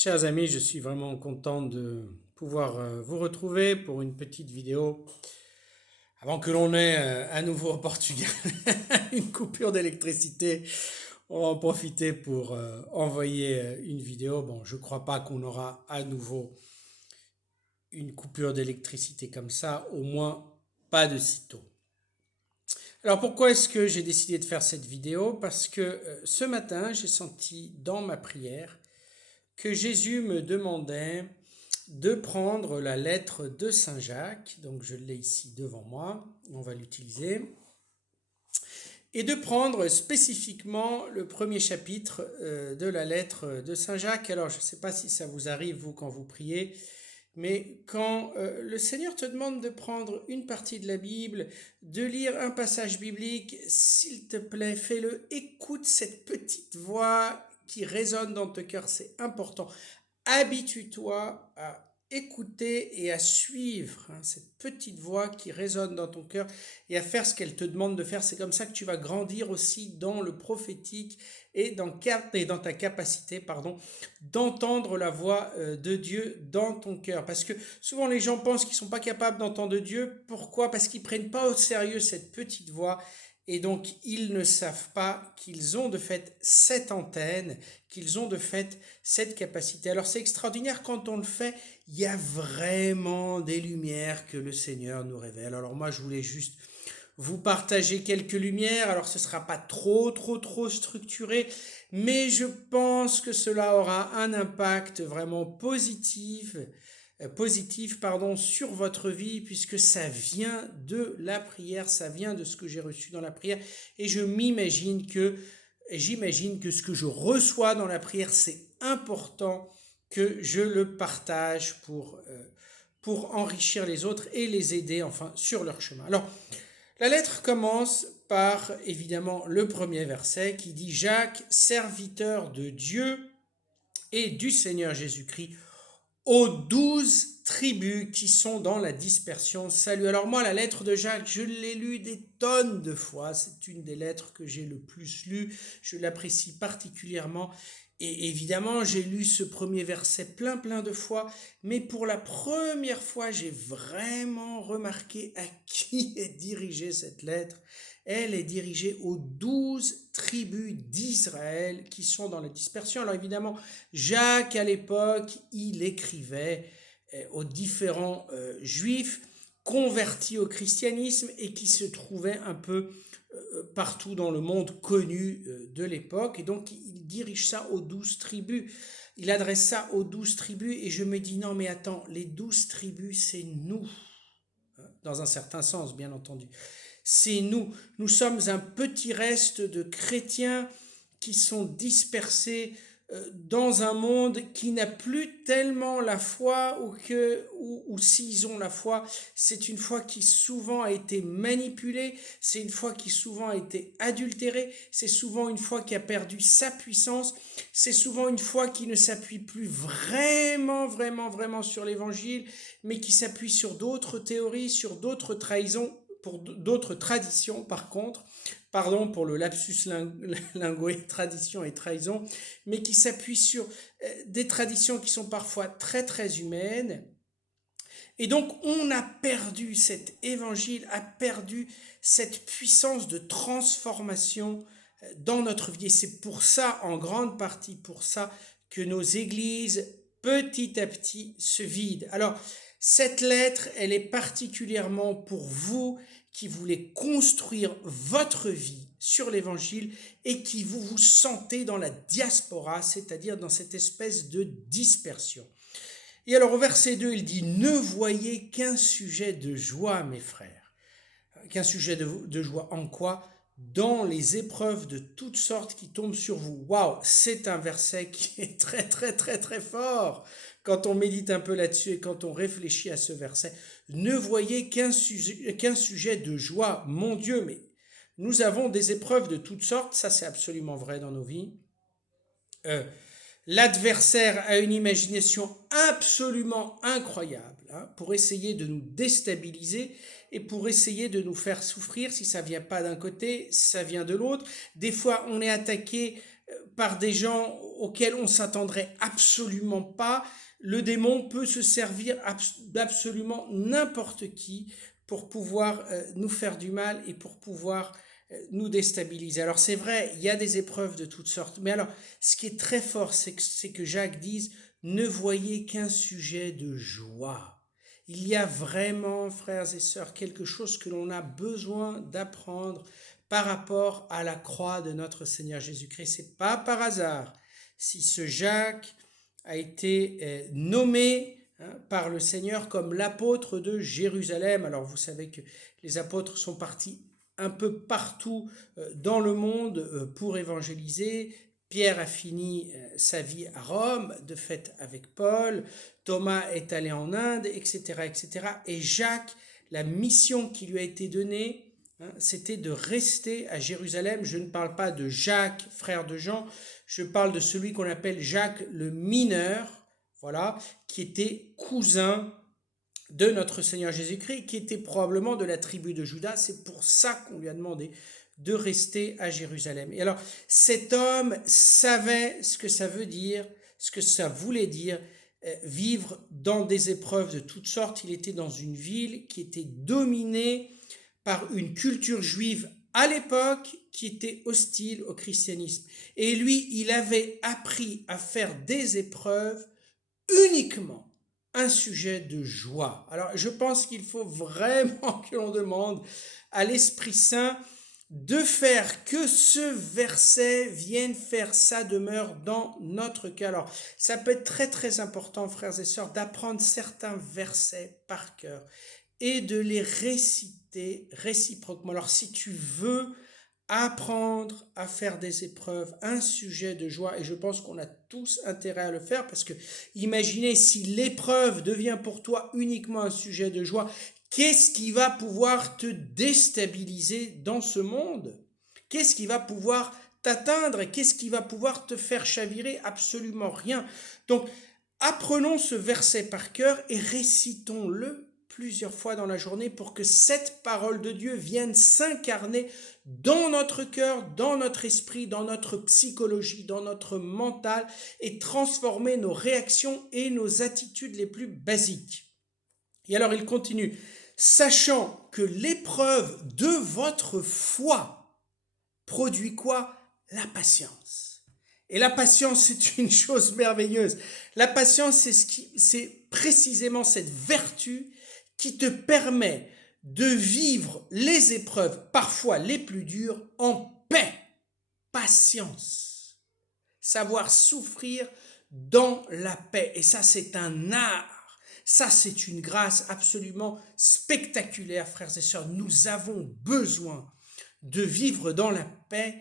Chers amis, je suis vraiment content de pouvoir vous retrouver pour une petite vidéo. Avant que l'on ait à nouveau au Portugal une coupure d'électricité, on va en profiter pour envoyer une vidéo. Bon, je ne crois pas qu'on aura à nouveau une coupure d'électricité comme ça, au moins pas de sitôt. Alors pourquoi est-ce que j'ai décidé de faire cette vidéo? Parce que ce matin, j'ai senti dans ma prière que Jésus me demandait de prendre la lettre de Saint Jacques, donc je l'ai ici devant moi, on va l'utiliser, et de prendre spécifiquement le premier chapitre de la lettre de Saint Jacques. Alors je ne sais pas si ça vous arrive, vous, quand vous priez, mais quand le Seigneur te demande de prendre une partie de la Bible, de lire un passage biblique, s'il te plaît, fais-le, écoute cette petite voix qui résonne dans ton cœur, c'est important. Habitue-toi à écouter et à suivre cette petite voix qui résonne dans ton cœur et à faire ce qu'elle te demande de faire. C'est comme ça que tu vas grandir aussi dans le prophétique et dans ta capacité d'entendre la voix de Dieu dans ton cœur. Parce que souvent les gens pensent qu'ils ne sont pas capables d'entendre Dieu. Pourquoi? Parce qu'ils ne prennent pas au sérieux cette petite voix. Et donc, ils ne savent pas qu'ils ont de fait cette antenne, qu'ils ont de fait cette capacité. Alors, c'est extraordinaire quand on le fait, il y a vraiment des lumières que le Seigneur nous révèle. Alors, moi, je voulais juste vous partager quelques lumières. Alors, ce ne sera pas trop structuré, mais je pense que cela aura un impact vraiment positif sur votre vie, puisque ça vient de la prière, ça vient de ce que j'ai reçu dans la prière, et j'imagine que ce que je reçois dans la prière, c'est important que je le partage pour enrichir les autres et les aider enfin sur leur chemin. Alors, la lettre commence par évidemment le premier verset qui dit: Jacques, serviteur de Dieu et du Seigneur Jésus-Christ, aux 12 tribus qui sont dans la dispersion. Salut. Alors moi, la lettre de Jacques, je l'ai lue des tonnes de fois. C'est une des lettres que j'ai le plus lues. Je l'apprécie particulièrement. Et évidemment, j'ai lu ce premier verset plein de fois, mais pour la première fois, j'ai vraiment remarqué à qui est dirigée cette lettre. Elle est dirigée aux 12 tribus d'Israël qui sont dans la dispersion. Alors évidemment, Jacques, à l'époque, il écrivait aux différents juifs convertis au christianisme et qui se trouvaient un peu partout dans le monde connu de l'époque. Et donc, il dirige ça aux 12 tribus. Il adresse ça aux 12 tribus et je me dis, non mais attends, les 12 tribus, c'est nous. Dans un certain sens, bien entendu. C'est nous. Nous sommes un petit reste de chrétiens qui sont dispersés dans un monde qui n'a plus tellement la foi ou s'ils ont la foi, c'est une foi qui souvent a été manipulée, c'est une foi qui souvent a été adultérée, c'est souvent une foi qui a perdu sa puissance, c'est souvent une foi qui ne s'appuie plus vraiment sur l'évangile, mais qui s'appuie sur d'autres théories, sur d'autres trahisons, pour d'autres traditions par contre, pardon pour le lapsus lingué, tradition et trahison, mais qui s'appuie sur des traditions qui sont parfois très humaines. Et donc on a perdu cet évangile, a perdu cette puissance de transformation dans notre vie. Et c'est pour ça, en grande partie pour ça, que nos églises petit à petit se vident. Alors, cette lettre, elle est particulièrement pour vous qui voulez construire votre vie sur l'évangile et qui vous sentez dans la diaspora, c'est-à-dire dans cette espèce de dispersion. Et alors au verset 2, il dit: ne voyez qu'un sujet de joie, mes frères. Qu'un sujet de joie en quoi? Dans les épreuves de toutes sortes qui tombent sur vous. Waouh, c'est un verset qui est très fort. Quand on médite un peu là-dessus et quand on réfléchit à ce verset, ne voyez qu'un sujet de joie. Mon Dieu, mais nous avons des épreuves de toutes sortes, ça c'est absolument vrai dans nos vies. Euh, L'adversaire a une imagination absolument incroyable pour essayer de nous déstabiliser et pour essayer de nous faire souffrir. Si ça vient pas d'un côté, ça vient de l'autre. Des fois, on est attaqué par des gens auxquels on s'attendrait absolument pas. Le démon peut se servir d'absolument n'importe qui pour pouvoir nous faire du mal et pour pouvoir nous déstabiliser. Alors c'est vrai, il y a des épreuves de toutes sortes, mais alors ce qui est très fort, c'est que Jacques dise, ne voyez qu'un sujet de joie. Il y a vraiment, frères et sœurs, quelque chose que l'on a besoin d'apprendre par rapport à la croix de notre Seigneur Jésus-Christ. C'est pas par hasard si ce Jacques a été nommé par le Seigneur comme l'apôtre de Jérusalem. Alors vous savez que les apôtres sont partis un peu partout dans le monde pour évangéliser. Pierre a fini sa vie à Rome, de fait avec Paul. Thomas est allé en Inde, etc., etc. Et Jacques, la mission qui lui a été donnée, c'était de rester à Jérusalem. Je ne parle pas de Jacques, frère de Jean, je parle de celui qu'on appelle Jacques le mineur, voilà, qui était cousin de notre Seigneur Jésus-Christ, qui était probablement de la tribu de Juda. C'est pour ça qu'on lui a demandé de rester à Jérusalem. Et alors, cet homme savait ce que ça veut dire, ce que ça voulait dire, vivre dans des épreuves de toutes sortes. Il était dans une ville qui était dominée par une culture juive à l'époque qui était hostile au christianisme. Et lui, il avait appris à faire des épreuves uniquement un sujet de joie. Alors, je pense qu'il faut vraiment que l'on demande à l'Esprit Saint de faire que ce verset vienne faire sa demeure dans notre cœur. Alors, ça peut être très très important, frères et sœurs, d'apprendre certains versets par cœur et de les réciter réciproquement. Alors, si tu veux apprendre à faire des épreuves un sujet de joie, et je pense qu'on a tous intérêt à le faire, parce que imaginez si l'épreuve devient pour toi uniquement un sujet de joie, qu'est-ce qui va pouvoir te déstabiliser dans ce monde? Qu'est-ce qui va pouvoir t'atteindre et qu'est-ce qui va pouvoir te faire chavirer? Absolument rien. Donc, apprenons ce verset par cœur et récitons-le plusieurs fois dans la journée pour que cette parole de Dieu vienne s'incarner dans notre cœur, dans notre esprit, dans notre psychologie, dans notre mental et transformer nos réactions et nos attitudes les plus basiques. Et alors il continue, sachant que l'épreuve de votre foi produit quoi? La patience. Et la patience, c'est une chose merveilleuse. La patience, c'est précisément cette vertu qui te permet de vivre les épreuves, parfois les plus dures, en paix. Patience. Savoir souffrir dans la paix. Et ça, c'est un art. Ça, c'est une grâce absolument spectaculaire, frères et sœurs. Nous avons besoin de vivre dans la paix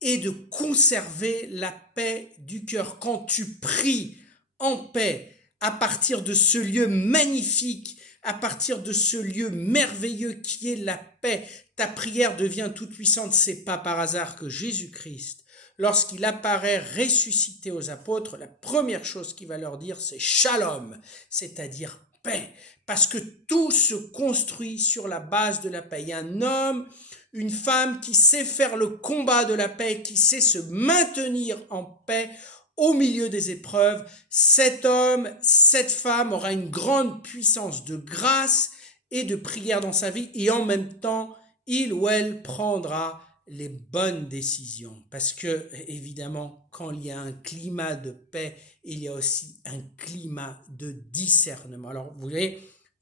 et de conserver la paix du cœur. Quand tu pries en paix, à partir de ce lieu magnifique, à partir de ce lieu merveilleux qui est la paix, ta prière devient toute puissante. C'est pas par hasard que Jésus-Christ, lorsqu'il apparaît ressuscité aux apôtres, la première chose qu'il va leur dire, c'est shalom, c'est-à-dire paix, parce que tout se construit sur la base de la paix. Il y a un homme, une femme qui sait faire le combat de la paix, qui sait se maintenir en paix au milieu des épreuves. Cet homme, cette femme aura une grande puissance de grâce et de prière dans sa vie, et en même temps, il ou elle prendra les bonnes décisions. Parce que, évidemment, quand il y a un climat de paix, il y a aussi un climat de discernement. Alors, vous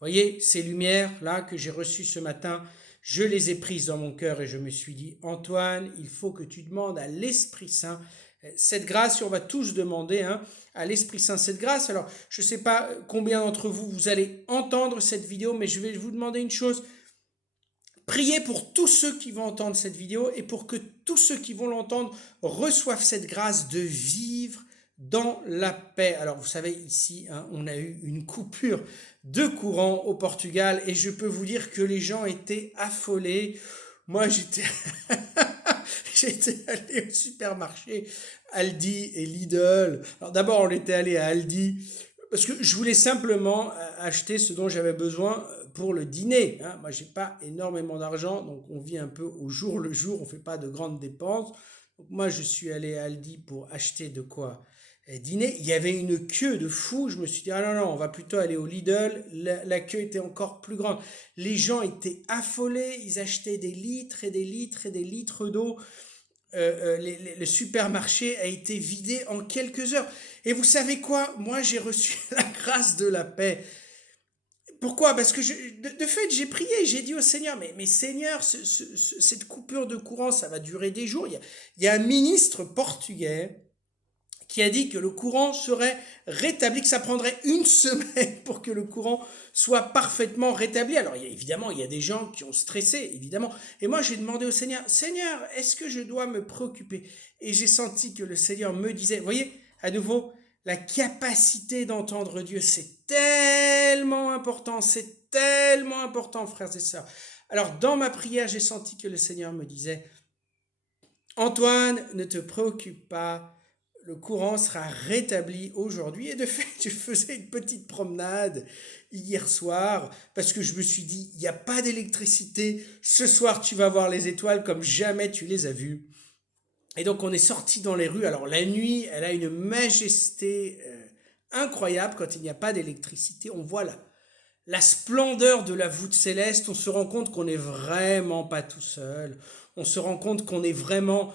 voyez ces lumières-là que j'ai reçues ce matin, je les ai prises dans mon cœur et je me suis dit, Antoine, il faut que tu demandes à l'Esprit Saint cette grâce, et on va tous demander à l'Esprit Saint cette grâce. Alors, je ne sais pas combien d'entre vous, vous allez entendre cette vidéo, mais je vais vous demander une chose. Priez pour tous ceux qui vont entendre cette vidéo et pour que tous ceux qui vont l'entendre reçoivent cette grâce de vivre dans la paix. Alors, vous savez, ici, on a eu une coupure de courant au Portugal et je peux vous dire que les gens étaient affolés. Moi, j'étais allé au supermarché Aldi et Lidl. Alors d'abord, on était allé à Aldi parce que je voulais simplement acheter ce dont j'avais besoin pour le dîner. Moi, j'ai pas énormément d'argent, donc on vit un peu au jour le jour, on fait pas de grandes dépenses. Donc moi, je suis allé à Aldi pour acheter de quoi dîner. Il y avait une queue de fou. Je me suis dit, ah non, non, on va plutôt aller au Lidl. La queue était encore plus grande. Les gens étaient affolés. Ils achetaient des litres et des litres et des litres d'eau. Le supermarché a été vidé en quelques heures. Et vous savez quoi? Moi, j'ai reçu la grâce de la paix. Pourquoi? Parce que de fait, j'ai prié, j'ai dit au Seigneur, mais Seigneur, cette coupure de courant, ça va durer des jours. Il y a un ministre portugais qui a dit que le courant serait rétabli, que ça prendrait une semaine pour que le courant soit parfaitement rétabli. Alors évidemment, il y a des gens qui ont stressé, évidemment. Et moi, j'ai demandé au Seigneur, Seigneur, est-ce que je dois me préoccuper? Et j'ai senti que le Seigneur me disait, vous voyez, à nouveau, la capacité d'entendre Dieu, c'est tellement important, frères et sœurs. Alors, dans ma prière, j'ai senti que le Seigneur me disait, Antoine, ne te préoccupe pas, le courant sera rétabli aujourd'hui. Et de fait, je faisais une petite promenade hier soir parce que je me suis dit, il n'y a pas d'électricité. Ce soir, tu vas voir les étoiles comme jamais tu les as vues. Et donc, on est sorti dans les rues. Alors, la nuit, elle a une majesté incroyable quand il n'y a pas d'électricité. On voit la splendeur de la voûte céleste, on se rend compte qu'on n'est vraiment pas tout seul, on se rend compte qu'on est vraiment,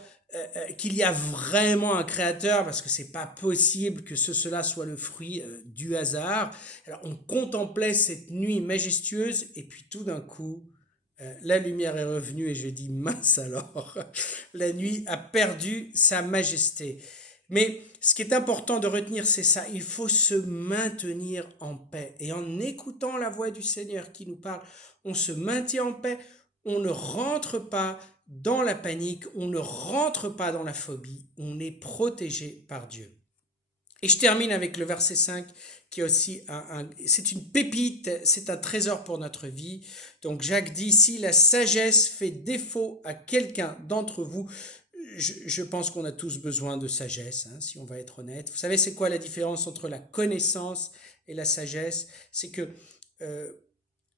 qu'il y a vraiment un créateur, parce que c'est pas possible que cela soit le fruit du hasard. Alors on contemplait cette nuit majestueuse, et puis tout d'un coup, la lumière est revenue, et je dis mince alors, la nuit a perdu sa majesté. Mais ce qui est important de retenir, c'est ça, il faut se maintenir en paix. Et en écoutant la voix du Seigneur qui nous parle, on se maintient en paix, on ne rentre pas dans la panique, on ne rentre pas dans la phobie, on est protégé par Dieu. Et je termine avec le verset 5 qui est aussi c'est une pépite, c'est un trésor pour notre vie. Donc Jacques dit, si la sagesse fait défaut à quelqu'un d'entre vous, je pense qu'on a tous besoin de sagesse, hein, si on va être honnête. Vous savez, c'est quoi la différence entre la connaissance et la sagesse? C'est que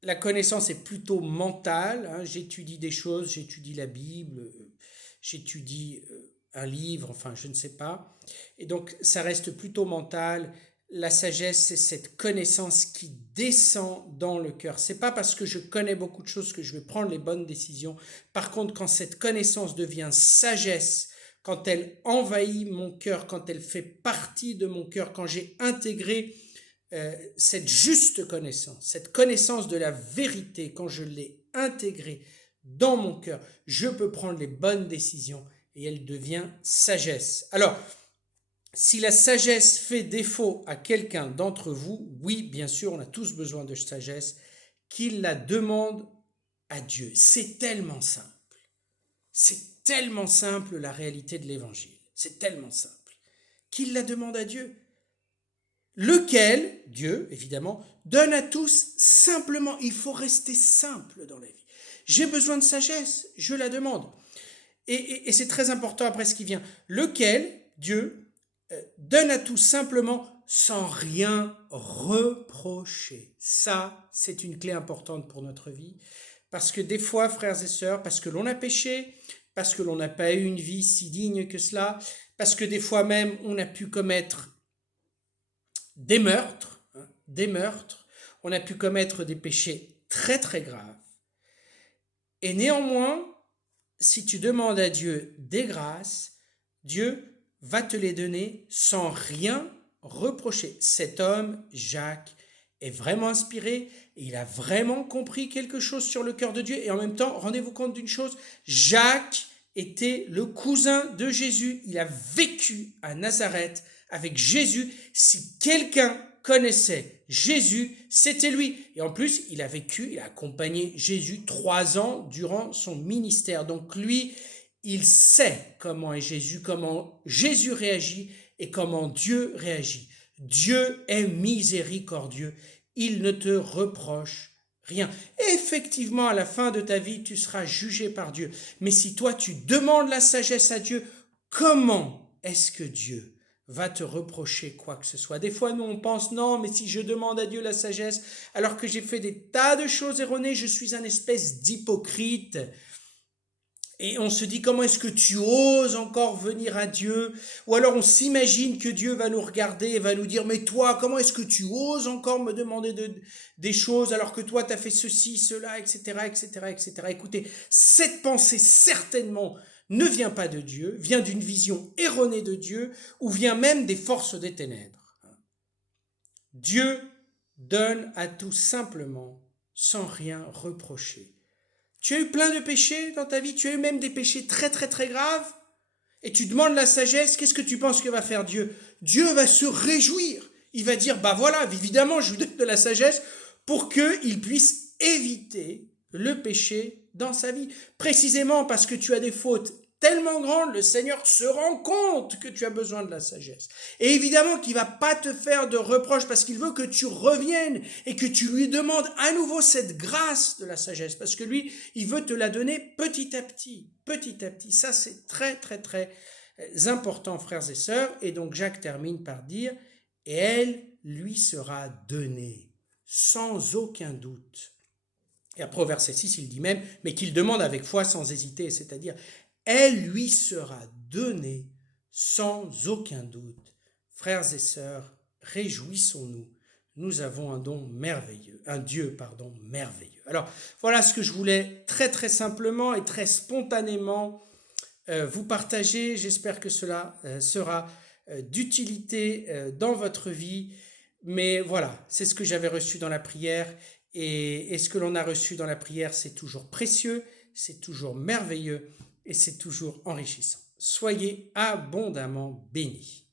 la connaissance est plutôt mentale, hein, j'étudie des choses, j'étudie la Bible, j'étudie un livre, enfin je ne sais pas. Et donc ça reste plutôt mental. La sagesse, c'est cette connaissance qui descend dans le cœur. C'est pas parce que je connais beaucoup de choses que je vais prendre les bonnes décisions. Par contre, quand cette connaissance devient sagesse, quand elle envahit mon cœur, quand elle fait partie de mon cœur, quand j'ai intégré cette juste connaissance, cette connaissance de la vérité, quand je l'ai intégrée dans mon cœur, je peux prendre les bonnes décisions et elle devient sagesse. Alors, si la sagesse fait défaut à quelqu'un d'entre vous, oui, bien sûr, on a tous besoin de sagesse, qu'il la demande à Dieu. C'est tellement simple. C'est tellement simple la réalité de l'évangile. C'est tellement simple. Qu'il la demande à Dieu. Lequel, Dieu, évidemment, donne à tous simplement. Il faut rester simple dans la vie. J'ai besoin de sagesse, je la demande. Et c'est très important après ce qui vient. Lequel, Dieu, donne à tous simplement sans rien reprocher. Ça, c'est une clé importante pour notre vie. Parce que des fois, frères et sœurs, parce que l'on a péché, parce que l'on n'a pas eu une vie si digne que cela, parce que des fois même, on a pu commettre des meurtres, on a pu commettre des péchés très très graves. Et néanmoins, si tu demandes à Dieu des grâces, Dieu va te les donner sans rien reprocher. Cet homme, Jacques, est vraiment inspiré, et il a vraiment compris quelque chose sur le cœur de Dieu. Et en même temps, rendez-vous compte d'une chose, Jacques était le cousin de Jésus. Il a vécu à Nazareth avec Jésus. Si quelqu'un connaissait Jésus, c'était lui. Et en plus, il a accompagné Jésus 3 ans durant son ministère. Donc lui, il sait comment Jésus réagit et comment Dieu réagit. Dieu est miséricordieux. Il ne te reproche rien. Effectivement, à la fin de ta vie, tu seras jugé par Dieu. Mais si toi, tu demandes la sagesse à Dieu, comment est-ce que Dieu va te reprocher quoi que ce soit? Des fois, nous, on pense, non, mais si je demande à Dieu la sagesse, alors que j'ai fait des tas de choses erronées, je suis un espèce d'hypocrite. Et on se dit, comment est-ce que tu oses encore venir à Dieu? Ou alors on s'imagine que Dieu va nous regarder et va nous dire, mais toi, comment est-ce que tu oses encore me demander des choses alors que toi, tu as fait ceci, cela, etc., etc., etc. Écoutez, cette pensée certainement ne vient pas de Dieu, vient d'une vision erronée de Dieu, ou vient même des forces des ténèbres. Dieu donne à tout simplement, sans rien reprocher. Tu as eu plein de péchés dans ta vie, tu as eu même des péchés très très très graves, et tu demandes la sagesse, qu'est-ce que tu penses que va faire Dieu? Dieu va se réjouir, il va dire, bah voilà, évidemment je vous donne de la sagesse pour qu'il puisse éviter le péché dans sa vie. Précisément parce que tu as des fautes tellement grandes, le Seigneur se rend compte que tu as besoin de la sagesse. Et évidemment qu'il ne va pas te faire de reproches parce qu'il veut que tu reviennes et que tu lui demandes à nouveau cette grâce de la sagesse. Parce que lui, il veut te la donner petit à petit, petit à petit. Ça, c'est très, très, très important, frères et sœurs. Et donc Jacques termine par dire, et elle lui sera donnée, sans aucun doute. Et après au verset 6, il dit même, mais qu'il demande avec foi sans hésiter, c'est-à-dire, elle lui sera donnée sans aucun doute. Frères et sœurs, réjouissons-nous. Nous avons un don merveilleux, un Dieu, merveilleux. Alors, voilà ce que je voulais très très simplement et très spontanément vous partager. J'espère que cela sera d'utilité dans votre vie. Mais voilà, c'est ce que j'avais reçu dans la prière. Et ce que l'on a reçu dans la prière, c'est toujours précieux, c'est toujours merveilleux et c'est toujours enrichissant. Soyez abondamment bénis.